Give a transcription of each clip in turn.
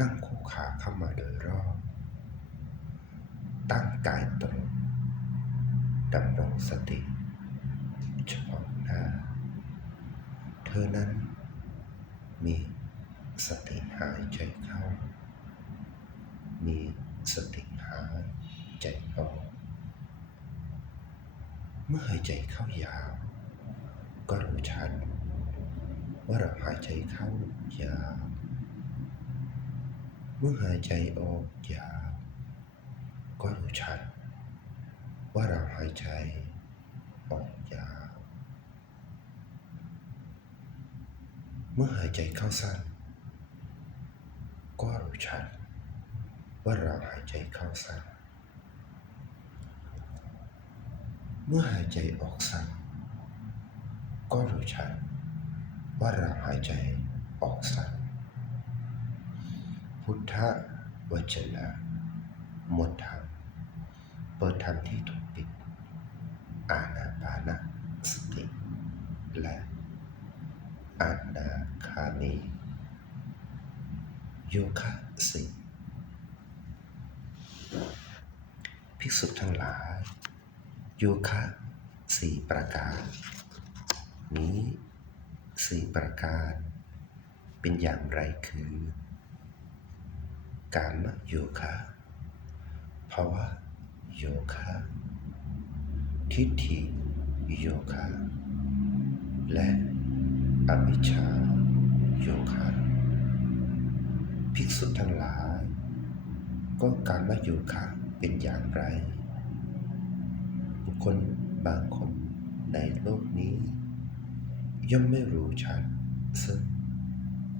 นั่งคู่ขาเข้ามาโดยรอบ ตั้งกายตรงดำรงสติเฉพาะหน้า เธอนั้นมีสติหายใจเข้า มีสติหายใจออก เมื่อหายใจเข้ายาว ก็รู้ชัดว่าเราหายใจเข้ายาว มื่อหายใจออกยาวก็รู้ชัด ว่าเราหายใจออกยาว เมื่อหายใจเข้าสั้น ก็รู้ชัด ว่าเราหายใจเข้าสั้น เมื่อหายใจออกสั้น ก็รู้ชัด ว่าเราหายใจออกสั้น พุทธวจนะหมดธรรมเปิดธรรมที่ถูกปิด อานาปานสติ และอานาคามีโยคะสิภิกษุทั้งหลาย โยคะสี่ประการ นี้สี่ประการ เป็นอย่างไรคือ การมโยคะภาวะโยคะทิฏฐิโยคะและอวิชาโยคะภิกษุทั้งหลาย ก็การมโยคะเป็นอย่างไร บุคคลบางคนในโลกนี้ ย่อมไม่รู้ชัดซึ่ง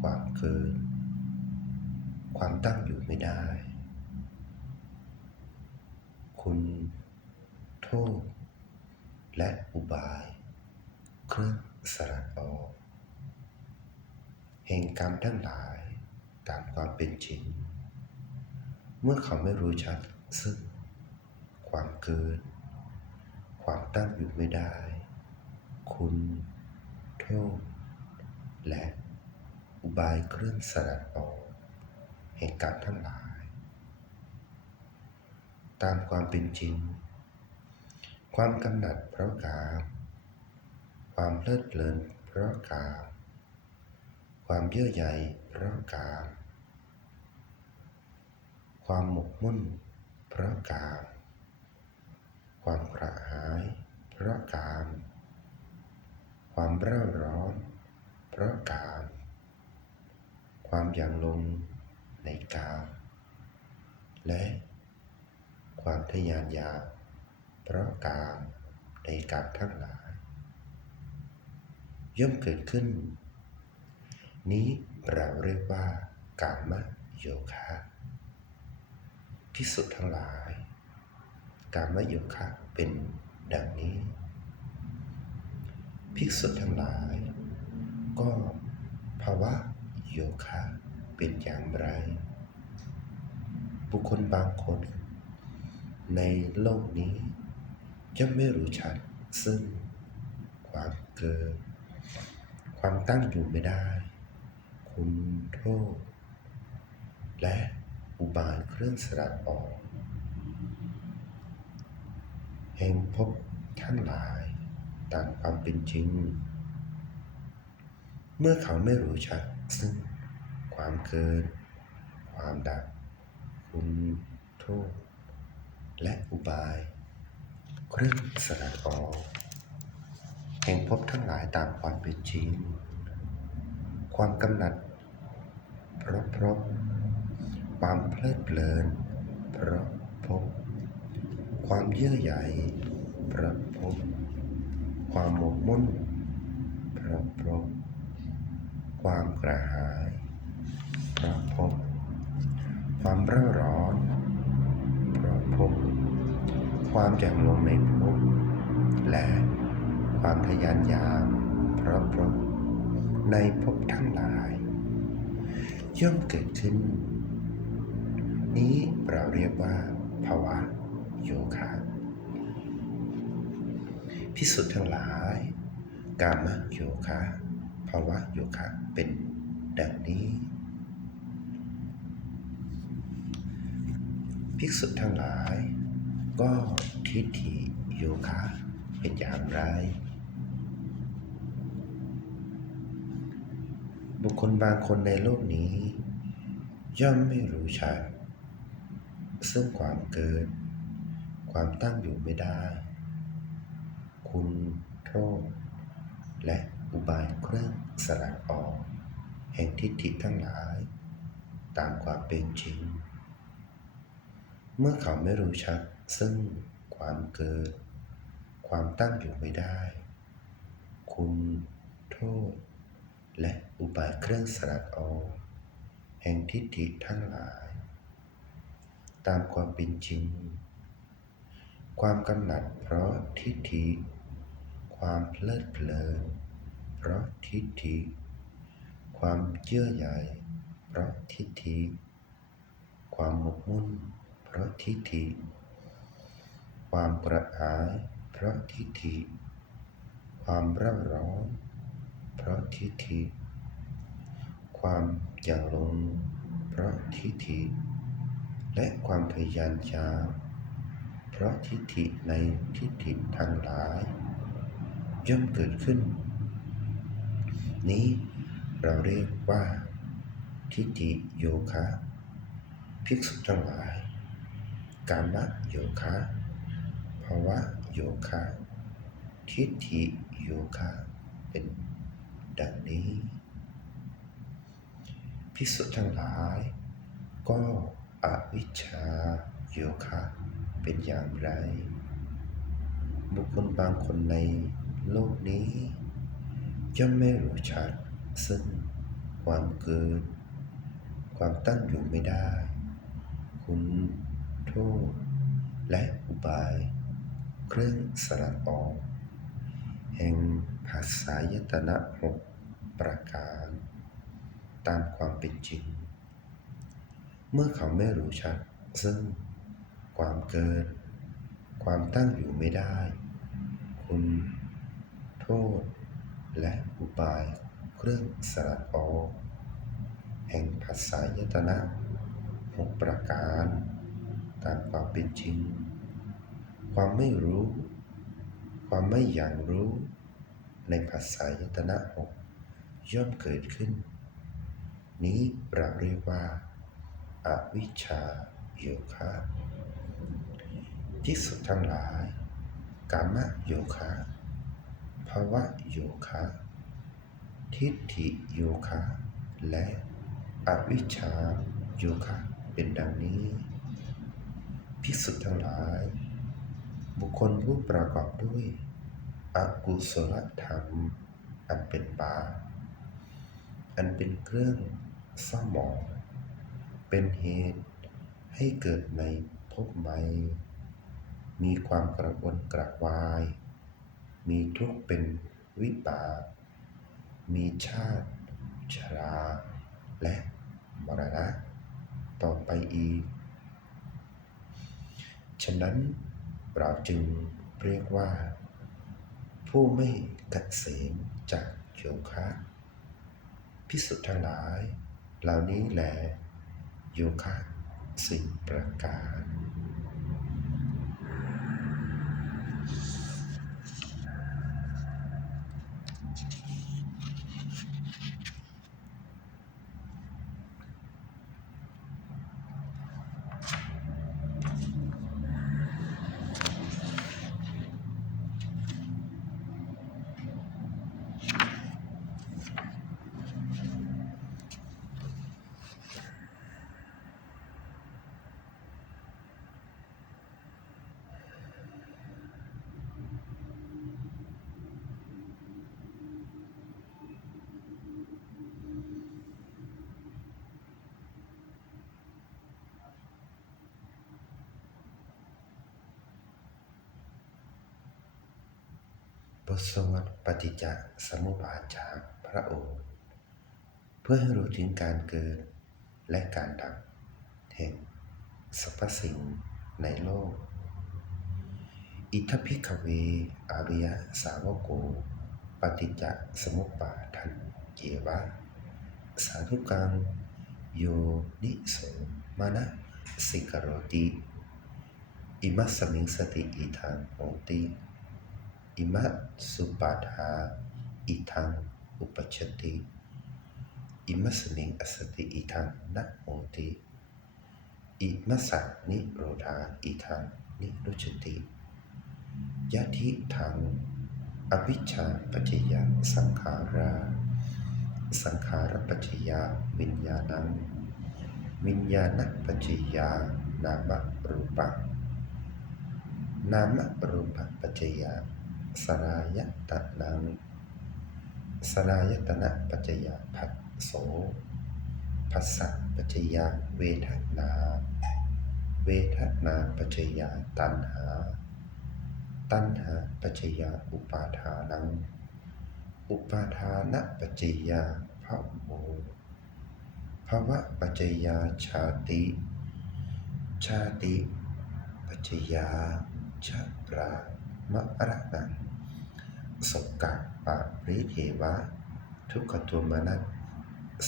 ความเกิน ความตั้งอยู่ไม่ได้ คุณโทษ และอุบาย เครื่องสลัดออกแห่งกรรมทั้งหลายตามความเป็นจริง เมื่อเขาไม่รู้ชัดซึ่งความเกิน ความตั้งอยู่ไม่ได้ คุณ โทษ และอุบายเครื่องสลัดออก ห่งกรรมทั้งหลาย ตามความเป็นจริง ความกำหนัดเพราะกามความเพลิดเพลินเพราะกามความเยื่อใยเพราะกาม ความหมกมุ่น เพราะกาม ความกระหาย เพราะกาม ความเร่าร้อน เพราะกาม ความอย่างลง ในกามและความทะยานอยากเพราะกามในกามทั้งหลาย ย่อมเกิดขึ้น นี้เราเรียกว่ากามโยคะพิสุทั้งหลาย กามโยคะเป็นดังนี้ ภิกษุทั้งหลาย ก็ภาวะโยคะ เป็นอย่างไร บุคคลบางคนในโลกนี้ย่อมไม่รู้ชัดซึ่งความเกิด ความตั้งอยู่ไม่ได้ คุณโทษ และอุบายเครื่องสลัดออก แห่งพบทั้งหลายตามความเป็นจริง เมื่อเขาไม่รู้ชัดซึ่ง ความเกินความดับ คุณโทษ และอุบาย เครื่องสลัดออกแห่งพบทั้งหลายตามความเป็นจริง ความกำหนัด เพราะพบความเพลิดเพลิน เพราะพบ ความเยื่อใยเพราะพบ ความหมกมุ่นเพราะพบความกระหาย ราะพบ ความเร่าร้อน เพราะพบ ความจางลงในภพและความทะยานยากเพราะพบ ในภพทั้งหลาย ย่อมเกิดขึ้น นี้เราเรียกว่า ภาวะโยคะพิสุทธ์ทั้งหลาย กามโยคะภาวะโยคะเป็นดังนี้ ภิกษุทั้งหลาย ก็ทิฏฐิโยคะเป็นอย่างไร บุคคลบางคนในโลกนี้ ย่อมไม่รู้ชัด ซึ่งความเกิด ความตั้งอยู่ไม่ได้ คุณโทษ และอุบายเครื่องสลัดออก แห่งทิฏฐิทั้งหลาย ตามความเป็นจริง เมื่อเขาไม่รู้ชัดซึ่งความเกิด ความตั้งอยู่ไม่ได้ คุณโทษ และอุบายเครื่องสลัดออกแห่งทิฏฐิทั้งหลาย ตามความเป็นจริง ความกำหนัดเพราะทิฏฐิ ความเพลิดเพลิน เพราะทิฏฐิ ความเยื่อใยเพราะทิฏฐิ ความหมกมุ่น เพราะทิฏฐิ ความกระหาย เพราะทิฏฐิ ความเร่าร้อน เพราะทิฏฐิ ความอยางลง เพราะทิฏฐิ และความทะยานอยาเพราะทิฏฐิในทิฏฐิทั้งหลายย่อมเกิดขึ้น นี้เราเรียกว่าทิฏฐิโยคะ ภิกษุทั้งหลาย กามโยคะภาวะโยคะทิฏฐิโยคะเป็นดังนี้ภิกษุทั้งหลาย ก็อวิชชาโยคะเป็นอย่างไร บุคคลบางคนในโลกนี้ย่อมไม่รู้ชัด ซึ่งความเกิด ความตั้งอยู่ไม่ได้ คุณ โทษ และอุบาย เครื่องสลัดออก แห่งภาษายตนะหกประการ ตามความเป็นจริง เมื่อเขาไม่รู้ชัด ซึ่งความเกิดความตั้งอยู่ไม่ได้ คุณ โทษ และอุบาย เครื่องสลัดออก แห่งภาษายตนะหกประการ ตามความเป็นจริง ความไม่รู้ ความไม่อย่างรู้ ในภาษายตนะหกย่อมเกิดขึ้น นี้เราเรียกว่าอาวิชชาโยคะที่สุดทั้งหลายกามโยคะภาวะโยคะทิฏฐิโยคะและอวิชชาโยคะเป็นดังนี้ ภิกษุทั้งหลาย บุคคลผู้ประกอบด้วยอกุศลธรรม อันเป็นบาปอันเป็นเครื่องเศร้าหมอง เป็นเหตุให้เกิดในภพใหม่ มีความกระวนกระวาย มีทุกข์เป็นวิบากมีชาติ ชรา และมรณะ ต่อไปอีก ฉะนั้นเราจึงเรียกว่า ผู้ไม่กัดเกษมจากโยคะพิสุทธิ์ทั้งหลาย เหล่านี้แหละโยคะสิ่งประการ ทสวดปฏิจจสมุปบาทจากพระโอษฐ์เพื่อให้รู้ถึงการเกิดและการดับแห่งสรรพสิ่งในโลก อิทธพิกเวอาริยสาวโก ปฏิจจสมุปบาทันเยวะ สาธุกังโยนิโสมนะสิกโรติ อิมัสสมิงสติอิทังโหติ อิมัสสุปาทาอิทัง อุปชติอิมัสมิงอสติอิทังนะโหติอิมัสสนิโรธาอิทังนิรุชติยะทิทัง อวิชชาปัจจยาสังขารา สังขารปัจจยาวิญญาณัง วิญญาณปัจจยานามรูปังนามรูปปัจจยา สลายตนังสลายตนะปัจจยาผัสโสผัสสะปัจจยาเวทนา เวทนาปัจจยาตัณหา ตัณหาปัจจยาอุปาทานัง อุปาทานะปัจจยาภะโมภวะปัจจยาชาติ ชาติ ปัจจยาชรา มรณังโสกะปะริเทวะ ทุกขโทมนัส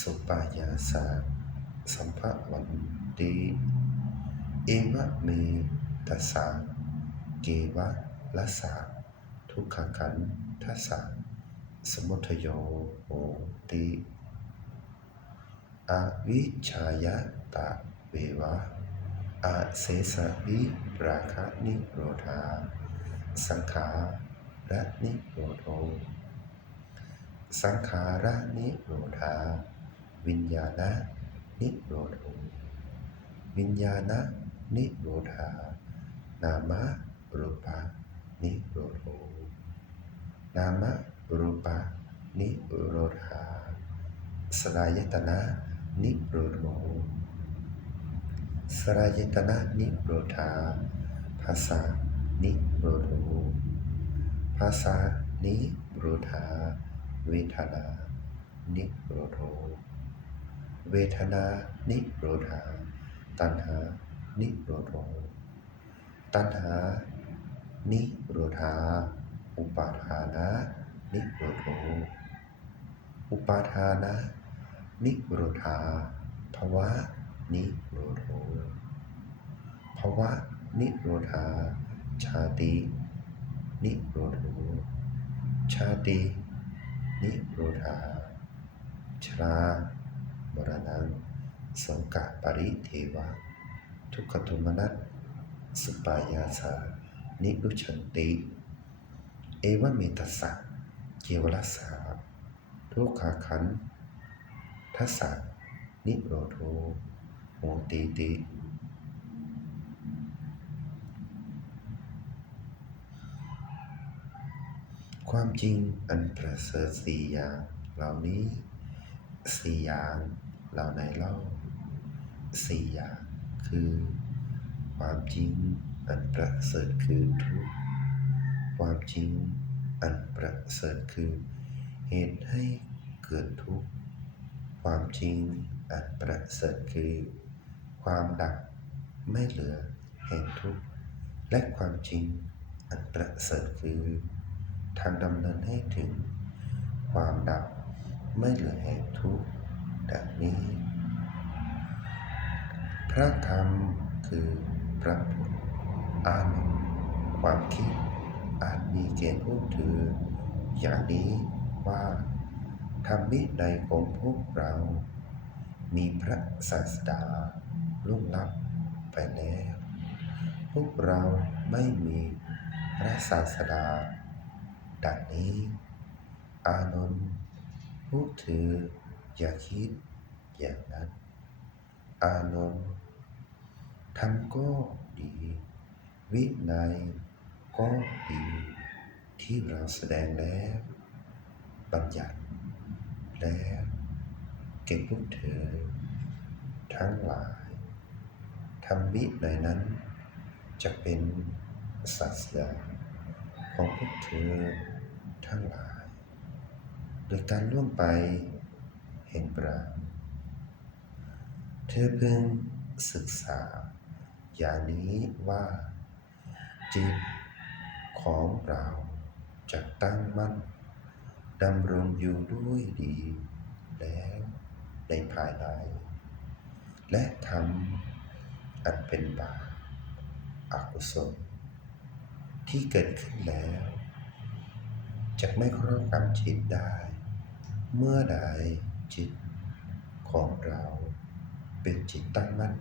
สุปายาสาสัมภวันติเอวะเมตัสสะเกวะละสะทุกขขันทัสสะสมุทโยโหติอวิชายตะเววะอาเสสะวิราคะนิโรธา สังขาระนิโรโธสังขาระนิโรธา วิญญาณนิโรโธวิญญาณนิโรธานามะรูปะนิโรโธนามะรูปะนิโรธาสลายตนะนิโรโธสลายตนะนิโรธาภาษา นิโรโธภาษานิโรธา เวทนา นิโรโธ เวทนา นิโรธา ตัณหา นิโรโธ ตัณหา นิโรธา อุปาทานะ นิโรโธ อุปาทานะ นิโรธา ภวะ นิโรโธ ภวะ นิโรธา ชาติ นิโรโธชาติ นิโรธา ชรามรณังสังกะปริเทวะ ทุกขโทมนัสสุปายาสา นิรุชันติ เอวเมตัสสะเกวรัสสาทุกขาขันทัสสะนิโรโธโหติติ ความจริงอันประเสริฐสี่อย่างเหล่านี้สี่อย่างเหล่าไหนเล่าสี่อย่างคือ ความจริงอันประเสริฐคือทุกความจริงอันประเสริฐคือ เหตุให้เกิดทุกข์ความจริงอันประเสริฐคือ ความดับไม่เหลือแห่งทุกข์และความจริงอันประเสริฐคือ ทางดำเนินให้ถึง ความดับไม่เหลือแห่งทุกข์ดังนี้ พระธรรมคือพระพุทธอานความคิดอาจมีเกณฑ์พูดถือ อย่างนี้ว่าธรรมวินัยของพวกเรา มีพระศาสดาล่วงลับไปแล้ว พวกเราไม่มีพระศาสดา ดังนี้ อานนท์พวกเธออย่าคิดอย่างนั้น อานนท์ทำก็ดี วินัยก็ดีที่เราแสดงแล้ว บัญญัติแล้วเก็บพวกเธอ ทั้งหลายทำวินัยนั้น จะเป็นศาสดาของพวกเธอ ทั้งหลาย โดยการล่วงไปแห่งปราเธอเพึงศึกษา อย่างนี้ว่า จิตของเราจะตั้งมั่นดำรงอยู่ด้วยดีแล้วในภายในและทำอันเป็นบาปอกุศลที่เกิดขึ้นแล้ว จะไม่ครอบงำจิตได้ เมื่อใดจิตของเราเป็นจิตตั้งมั่น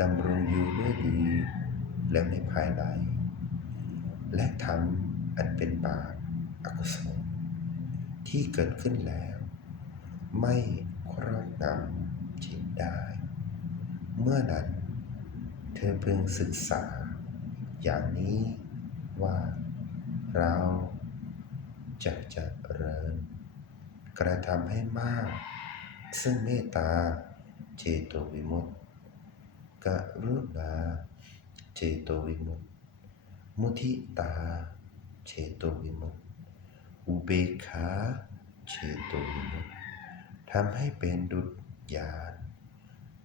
ดำรงอยู่ด้วยดี แล้วในภายในและทำอันเป็นบาปอกุศลที่เกิดขึ้นแล้ว ไม่ครอบงำจิตได้ เมื่อนั้น เธอพึงศึกษา อย่างนี้ว่าเรา จะเจริญ กระทำให้มาก ซึ่งเมตตา เจโตวิมุตติกรุณา เจโตวิมุตติ มุทิตา เจโตวิมุตติ อุเบกขา เจโตวิมุตติทำให้เป็นดุจยาน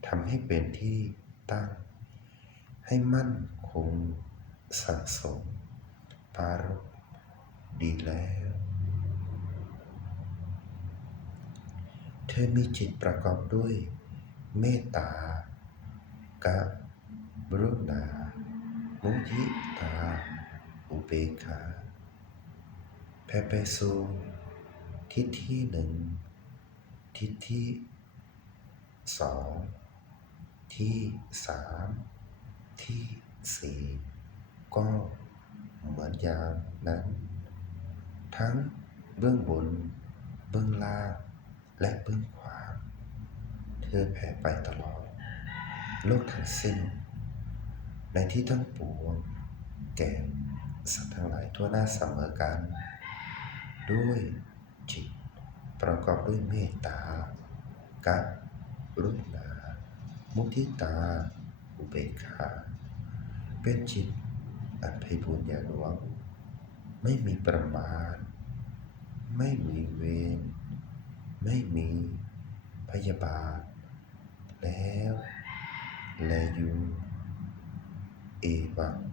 ทำให้เป็นที่ตั้ง ให้มั่นคงสังสมปารกดีแล้ว เธ อมีจิตประกอบด้วยเมตตากรุณา มุทิตา อุเบกขาแผ่ไปสู่ทิศที่หนึ่ง ทิศที่สองที่สามที่สี่ก็เหมือนอย่างนั้น ทั้งเบื้องบน เบื้องล่าง และเบื้องขวา เธอแผ่ไปตลอด โลกทั้งสิ้น ในที่ทั้งปวง แก่สัตว์ทั้งหลายทั่วหน้าเสมอกัน ด้วยจิตประกอบด้วยเมตตากรุณา มุทิตา อุเบกขา เป็นจิตอันไพบูรย์อย่าหลวง ไม่มีประมาณ ไม่มีเวร ไม่มีพยาบาท แล้ว แลอยู่ เอวัง